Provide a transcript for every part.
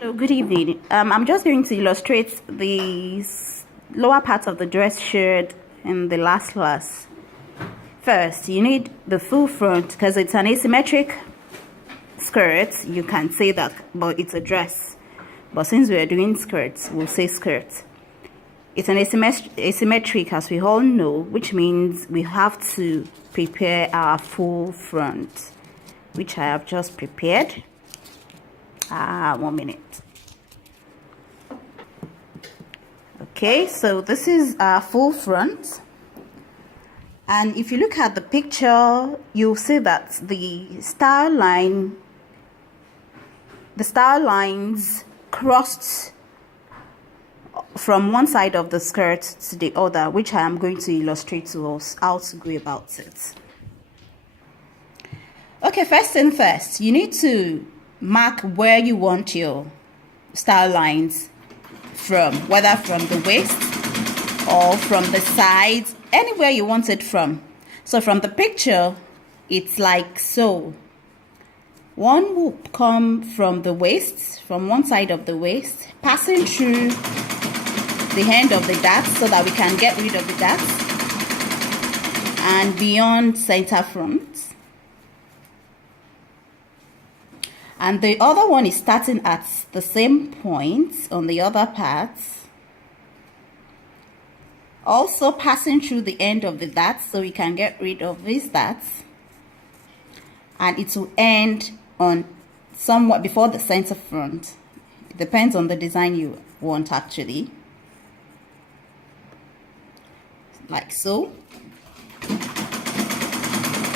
Hello, good evening. I'm just going to illustrate the lower part of the dress shared in the last class. First, you need the full front because it's an asymmetric skirt. You can say that, but it's a dress. But since we're doing skirts, we'll say skirt. It's an asymmetric, as we all know, which means we have to prepare our full front, which I have just prepared. 1 minute. Okay, so this is our full front, and if you look at the picture, you'll see that the star lines crossed from one side of the skirt to the other, which I am going to illustrate to us how to go about it. Okay, first thing first, you need to mark where you want your star lines from, whether from the waist or from the sides, anywhere you want it from. So from the picture, it's like so. One will come from the waist, from one side of the waist, passing through the end of the darts so that we can get rid of the darts, and beyond center front. And the other one is starting at the same point on the other part, also passing through the end of the darts so we can get rid of these darts, and it will end on somewhat before the center front. It depends on the design you want, actually, like so.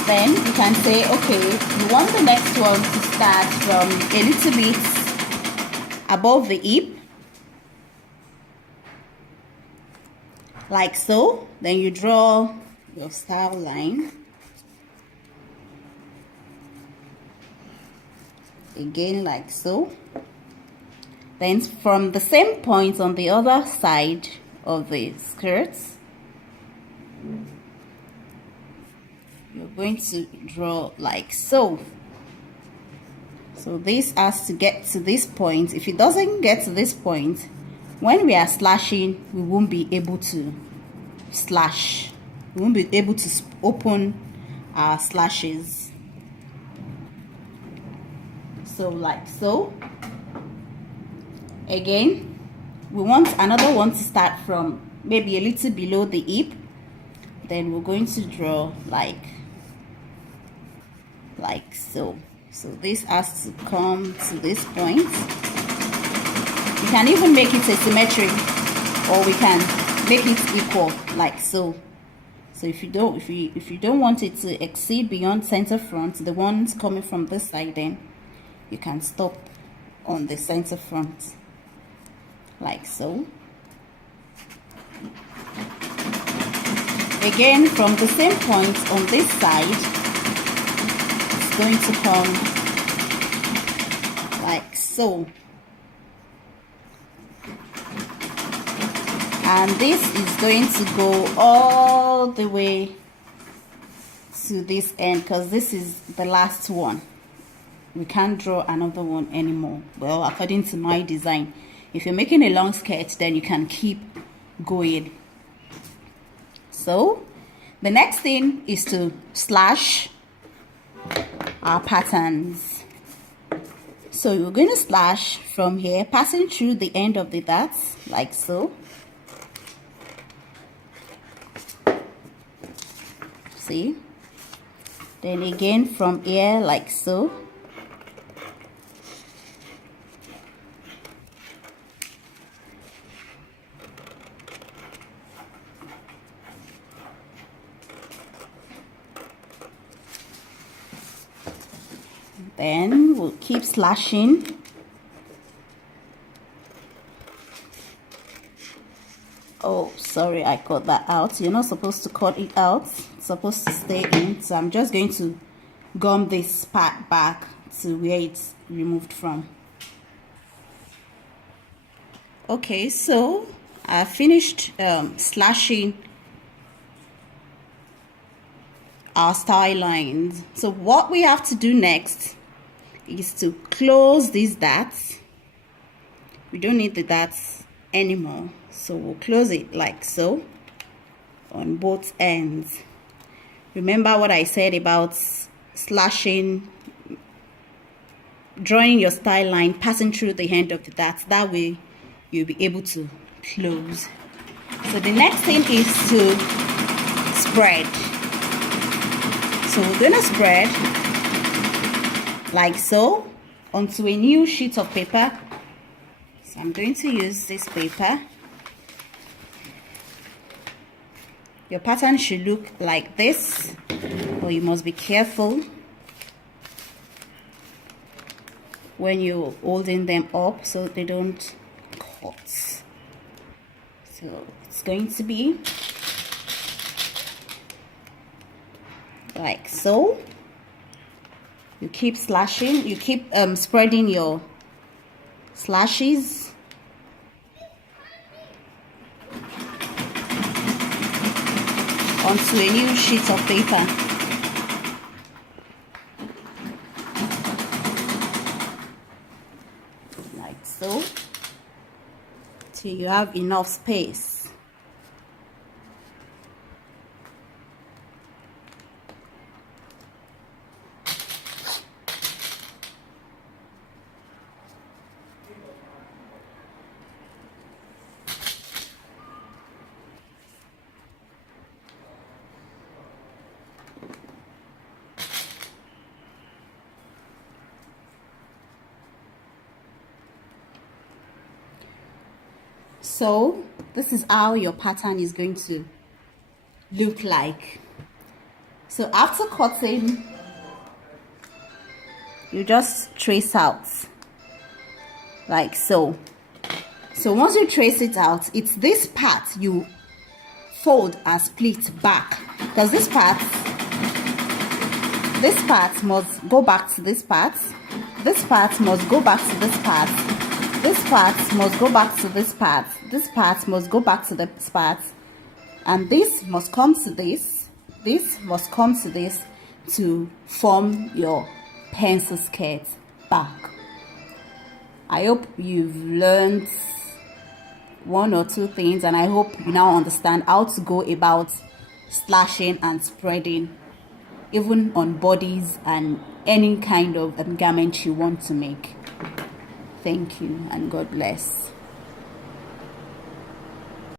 Then you can say, okay, you want the next one to start from a little bit above the hip, like so. Then you draw your star line again, like so. Then from the same point on the other side of the skirt, you're going to draw like so. So this has to get to this point. If it doesn't get to this point, when we are slashing, we won't be able to slash. We won't be able to open our slashes. So like so. Again, we want another one to start from maybe a little below the hip. Then we're going to draw like so. So this has to come to this point. We can even make it asymmetric, or we can make it equal, like so. So if you don't want it to exceed beyond center front, the ones coming from this side, then you can stop on the center front, like so. Again, from the same point on this side, it's going to come like so. And this is going to go all the way to this end, because this is the last one. We can't draw another one anymore. Well, according to my design, if you're making a long skirt, then you can keep going. So the next thing is to slash our patterns. So we're going to slash from here, passing through the end of the darts, like so. See? Then again from here, like so. Then we'll keep slashing. Oh, sorry, I cut that out. You're not supposed to cut it out. It's supposed to stay in. So I'm just going to gum this part back to where it's removed from. Okay, so I finished slashing our style lines. So what we have to do next is to close these darts We don't need the darts anymore, so we'll close it like so on both ends. Remember what I said about slashing, drawing your style line, passing through the end of the dart. That way you'll be able to close. So the next thing is to spread. So we're gonna spread like so onto a new sheet of paper. So I'm going to use this paper. Your pattern should look like this, but you must be careful when you're holding them up so they don't cut. So it's going to be like so. You keep slashing, you keep spreading your slashes. Onto a new sheet of paper. Like so, till you have enough space. So this is how your pattern is going to look like. So after cutting, you just trace out like so. So once you trace it out, it's this part you fold and split back, because this part must go back to this part, this part must go back to this part, this part must go back to this part, this part must go back to this part, and this must come to this must come to this to form your pencil skirt back. I hope you've learned one or two things, and I hope you now understand how to go about slashing and spreading, even on bodies and any kind of garment you want to make. Thank you and God bless.